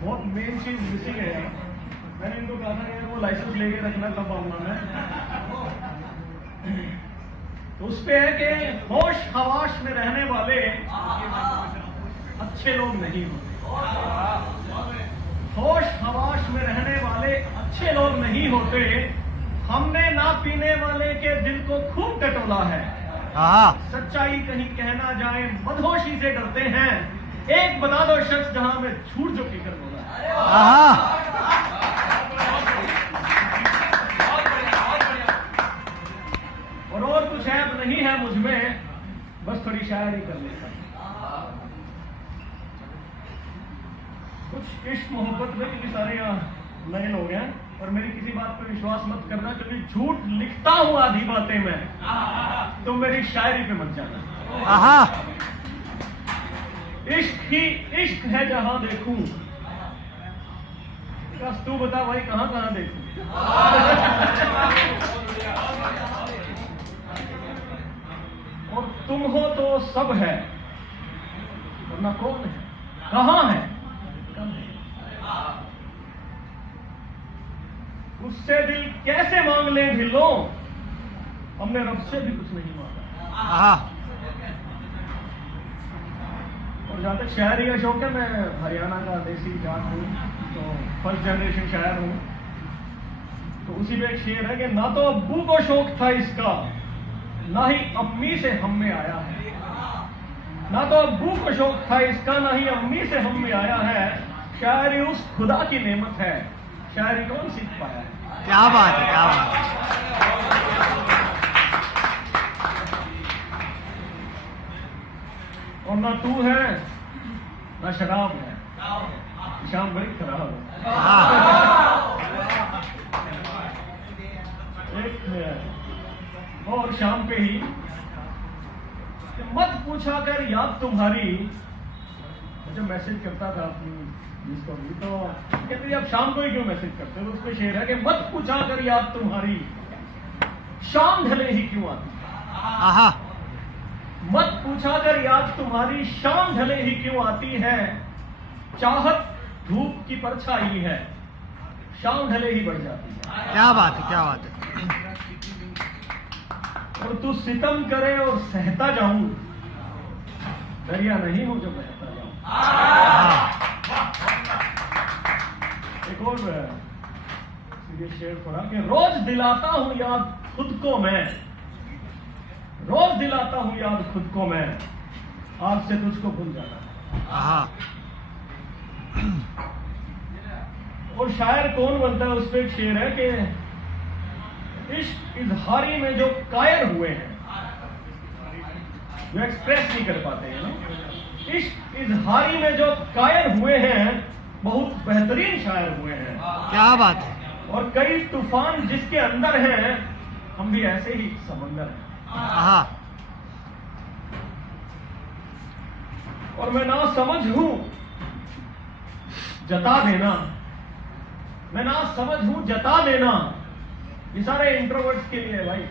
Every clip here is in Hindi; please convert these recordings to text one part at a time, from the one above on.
बहुत मेन चीज मिसिंग है यार। मैंने इनको कहा था यार वो लाइसेंस लेके रखना कब आऊंगा मैं। तो उस पे है कि होश हवाश में रहने वाले अच्छे लोग नहीं होते। होश हवाश में रहने वाले अच्छे लोग नहीं होते। हमने ना पीने वाले के दिल को खूब टटोला है। सच्चाई कहीं कहना जाए मदहोशी से डरते हैं। एक बता दो शख्स जहां में झूठ जो पीकर बोला। और कुछ ऐप नहीं है मुझ में, बस थोड़ी शायरी कर लेता हूं। कुछ इश्क मोहब्बत में, क्योंकि सारे यहाँ नए लोग हैं और मेरी किसी बात पर विश्वास मत करना, क्योंकि झूठ लिखता हूं आधी बातें में, तो मेरी शायरी पे मत जाना। इश्क ही इश्क है जहां देखूं। बस तू बता भाई कहां कहां देखूं। और तुम हो तो सब है, वरना कौन है, कहां है, कम है। उससे दिल कैसे मांग ले ढिल्लो, हमने रब से भी कुछ नहीं मांगा। और जहां तक शायरी का शौक है, मैं हरियाणा का देसी जाट हूँ, तो फर्स्ट जनरेशन शायर हूँ। तो उसी में एक शेर है कि ना तो अब्बू को शौक था इसका, ना ही अम्मी से हम में आया है। ना तो अब्बू को शौक था इसका, ना ही अम्मी से हम में आया है। शायरी उस खुदा की नेमत है, शायरी कौन सीख पाया है। क्या बात है, क्या बात है। और ना तू है ना शराब है, शाम बड़ी खराब है। एक और शाम पे ही मत पूछा कर याद तुम्हारी, मुझे मैसेज करता था अपनी जिसको भी, तो कहते अब शाम को ही क्यों मैसेज करते हो। उसमें शेर है कि मत पूछा कर याद तुम्हारी, शाम ढले ही क्यों आती। मत पूछा कर याद तुम्हारी, शाम ढले ही क्यों आती है। चाहत धूप की परछाई है, शाम ढले ही बढ़ जाती है। क्या बात है, क्या बात है। और तू सितम करे और सहता जाऊं, दरिया नहीं हूं जो बहता जाऊं। एक और शेर पढ़ा कि रोज दिलाता हूं याद खुद को मैं, रोज दिलाता हूं याद खुद को मैं, आज से तुझको भूल जाना। और शायर कौन बनता है, उस पर एक शेर है कि इश्क इजहारी में जो कायर हुए हैं, जो एक्सप्रेस नहीं कर पाते हैं ना, इश्क इजहारी में जो कायर हुए हैं, बहुत बेहतरीन शायर हुए हैं। क्या बात है। और कई तूफान जिसके अंदर हैं, हम भी ऐसे ही समंदर हैं। और मैं ना समझ हूं जता देना, मैं ना समझ हूं जता देना, ये सारे इंट्रोवर्ट्स के लिए भाई।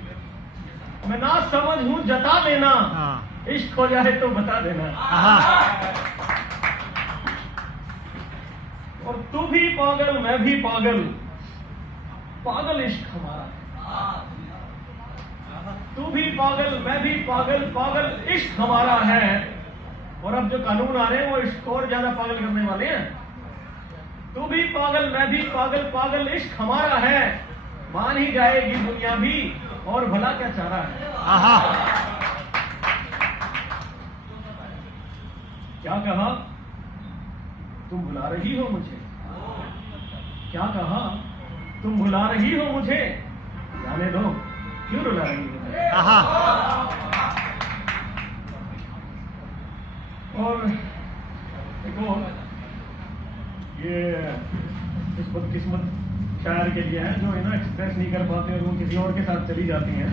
मैं ना समझ हूं जता देना, इश्क हो जाए तो बता देना। और तू भी पागल मैं भी पागल, पागल इश्क हमारा। तू भी पागल मैं भी पागल, पागल इश्क हमारा है। और अब जो कानून आ रहे हैं वो इश्क और ज्यादा पागल करने वाले हैं। तू भी पागल मैं भी पागल, पागल इश्क हमारा है। मान ही जाएगी दुनिया भी, और भला क्या चारा है। क्या कहा तुम भुला रही हो मुझे, क्या कहा तुम भुला रही हो मुझे, जाने दो क्यों रुला रही हो। और देखो ये इस बदकिस्मत शायर के लिए है जो है ना एक्सप्रेस नहीं कर पाते और वो किसी और के साथ चली जाती हैं।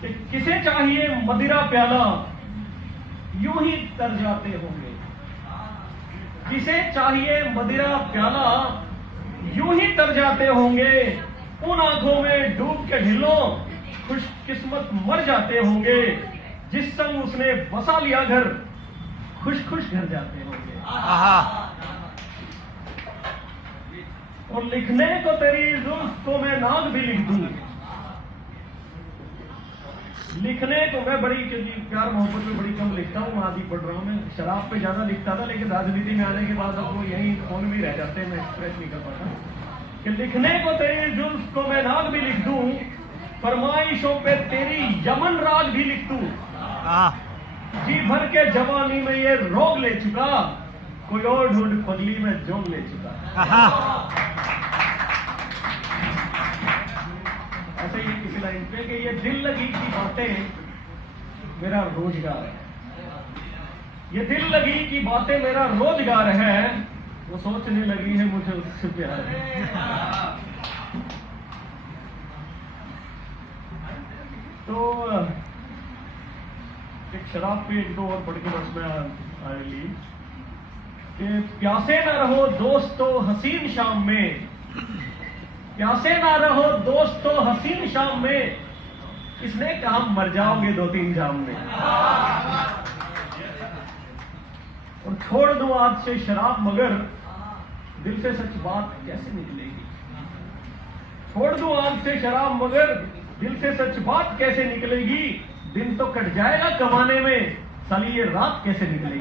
कि किसे चाहिए मदिरा प्याला, यूं ही तर जाते होंगे। किसे चाहिए मदिरा प्याला, यूं ही तर जाते होंगे। उन आंखों में डूब के ढिल्लो, खुशकिस्मत मर जाते होंगे। जिस संग उसने बसा लिया घर, खुश खुश घर जाते होंगे। और लिखने को तेरी जुल्फ को मैं नाग भी लिख दूं। लिखने को मैं बड़ी, क्योंकि प्यार मोहब्बत में बड़ी कम लिखता हूँ, आदि पढ़ रहा हूँ मैं। शराब पे ज्यादा लिखता था, लेकिन राजनीति में आने के बाद अब वो यही फोन में ही रह जाते हैं, मैं एक्सप्रेस नहीं कर पाता कि लिखने को तेरी जुल्फ को मैं नाग भी लिख दूं, फरमाइशों पे तेरी यमन राग भी लिख दूं। जी भर के जवानी में ये रोग ले चुका, कोई और ढूंढ पगली में जोग ले चुका। ऐसे ही किसी लाइन पे कि ये दिल लगी की बातें मेरा रोजगार है। ये दिल लगी की बातें मेरा रोजगार है, वो सोचने लगी है मुझे उससे प्यार है। तो एक शराब पे एक दो और पढ़ के बस में आ ली कि प्यासे न रहो दोस्तों हसीन शाम में, प्यासे ना रहो दोस्तों हसीन शाम में, इसने कहा मर जाओगे 2-3 जाम में। और छोड़ दो आज से शराब मगर दिल से सच बात कैसे निकलेगी। छोड़ दो आज से शराब मगर दिल से सच बात कैसे निकलेगी। दिन तो कट जाएगा कमाने में, साली ये रात कैसे निकलेगी।